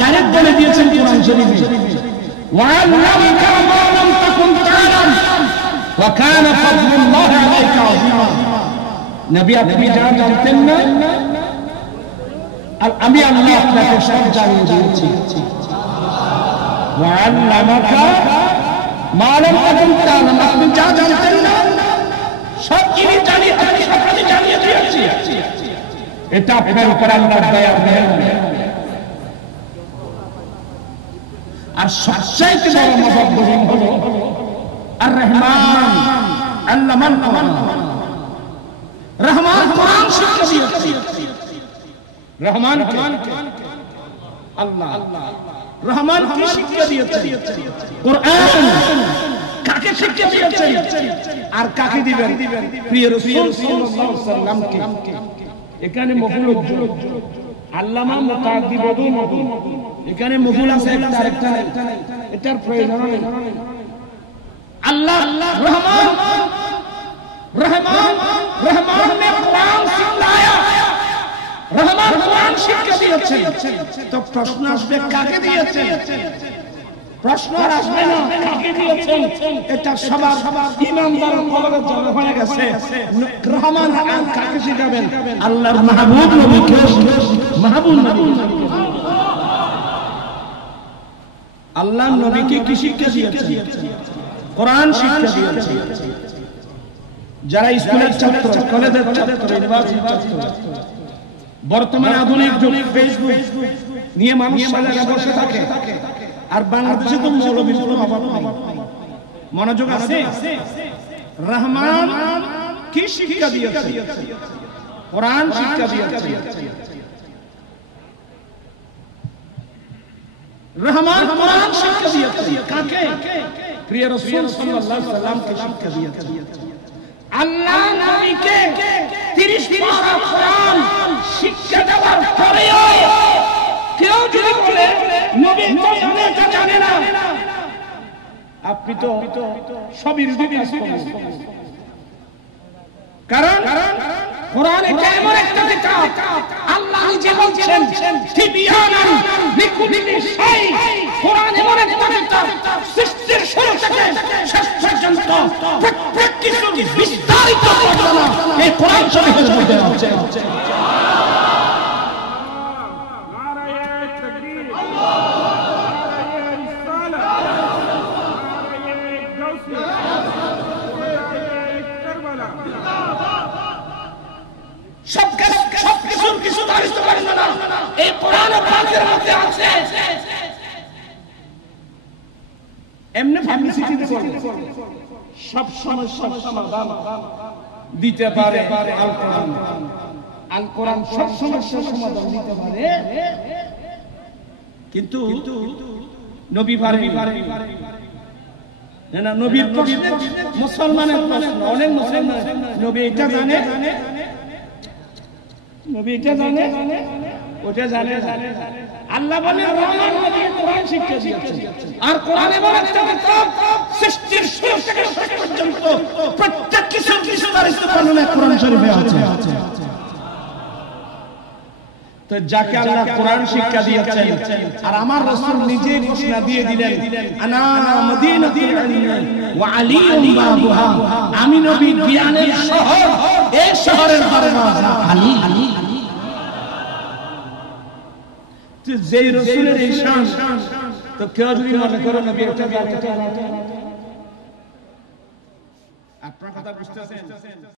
Direct বলে দিয়েছেন কোরআন শরীফে, ওয়া'আল্লামাকা মা লাম তাকুন তা'লাম ওয়া কানা ফাদলুল্লাহি আলাইকা আযীমা। নবী আপনি যা জানতেন না আর আমি আল্লাহ আপনাকে সব জানিয়ে দিয়েছি। ওয়া'আল্লামাকা মা লাম তাকুন তা'লাম, আপনি যা জানতেন না সব কিছু জানিয়ে আপনাকে জানিয়ে দিয়েছি। এটা আপনার উপর আল্লাহর দয়া মেহেরবানি। আর সবচাইতে বড় মুফাদ্দিল হলো আর রহমান আল্লামাল কোরআন। রহমান কোরআন শিক্ষা দিয়েছে। রহমান আল্লাহ, রহমান কি শিক্ষা দিয়েছে? কোরআন। কাকে শিক্ষা দিয়েছে আর কাকে দিবেন? প্রিয় রাসূল সাল্লাল্লাহু আলাইহি ওয়াসাল্লামকে। এখানে মফুল আল্লামা মুতাআদ্দিব মফুল, এখানে মফুল আছে একটা এটার প্রয়োজন নেই। আল্লাহ রহমান, রহমান রহমান ने कुरान सिखाया, রহমান কুরআন শিক্ষা দিয়েছে। তো প্রশ্ন আসবে কাকে দিয়েছে? প্রশ্ন আসবে না কাকে দিয়েছে, এটা সবার ইমানদার কলবে জমা হয়ে গেছে। রহমান আর কাকে শিখাবেন? আল্লাহর মাহবুব নবীকে। মাহবুব নবী আল্লাহর নবীকে কি শিক্ষা দিয়েছে? কোরআন শিক্ষা দিয়েছে। যারা স্কুলের ছাত্র, কলেজের ছাত্র, ইউনিভার্সিটির ছাত্র, বর্তমানে আধুনিক যুগ ফেসবুক নিয়ে মানুষ সারা বসে থাকে, আর বাংলাদেশে তো মৌলবীর কোনো অভাব নাই। মনোযোগ আছে? রহমান কি শিক্ষা দিয়েছে? কোরআন শিক্ষা দিয়েছে। রহমান কোরআন শিক্ষা দিয়েছে কাকে? প্রিয় রাসূল সাল্লাল্লাহু আলাইহি ওয়াসাল্লামকে শিক্ষা দিয়েছে। আল্লাহ নবীকে 30 পারা কোরআন শিক্ষা দেওয়ার পরেও কেউ যদি বলে নবী তো জানে না, আপনি তো সবই বিরোধী কাজ করছেন। কারণ কোরআন এমন একটা কিতাব, আল্লাহ নিজে বলছেন তিবিয়ানান লিকুল্লি শাই। কোরআন এমন একটা কিতাব, সৃষ্টির শুরু থেকে শেষ পর্যন্ত প্রত্যেক কিছু বিস্তারিত বর্ণনা এই কোরআন শরীফের মধ্যে আছে। এমনি পাবলিসিটি করে সব সমস্যার সমাধান দিতে পারে আল কোরআন। আল কোরআন সব সমস্যার সমাধান দিতে পারে, কিন্তু নবী পারেনি না। নবীর প্রশ্ন মুসলমানের প্রশ্ন, অনেক মুসলমান নবী এটা জানে, নবী এটা জানে, ওটা জানে। আল্লাহ বলেন রহমান নবী কোরআন শিক্ষা দিয়েছেন। আর কোরআন এমন একটা কিতাব, সৃষ্টির শুরু থেকে শেষ পর্যন্ত প্রত্যেক কিছু বিস্তারিত বর্ণনা কোরআন শরীফে আছে। তো যাকে আল্লাহ কোরআন শিক্ষা দিয়েছেন, আর আমার রাসূল নিজেই ঘোষণা দিয়ে দিলেন আনা মদিনাতুল ইলমি ওয়া আলিয়ুম বাবুহা, আমি নবী জ্ঞানের শহর, এই শহরের দরওয়াজা আলী। যে রাসূলের এই শান, তো কেউ যদি মনে করো নবী এটা জানে, আপনার কথা বুঝতেছেন?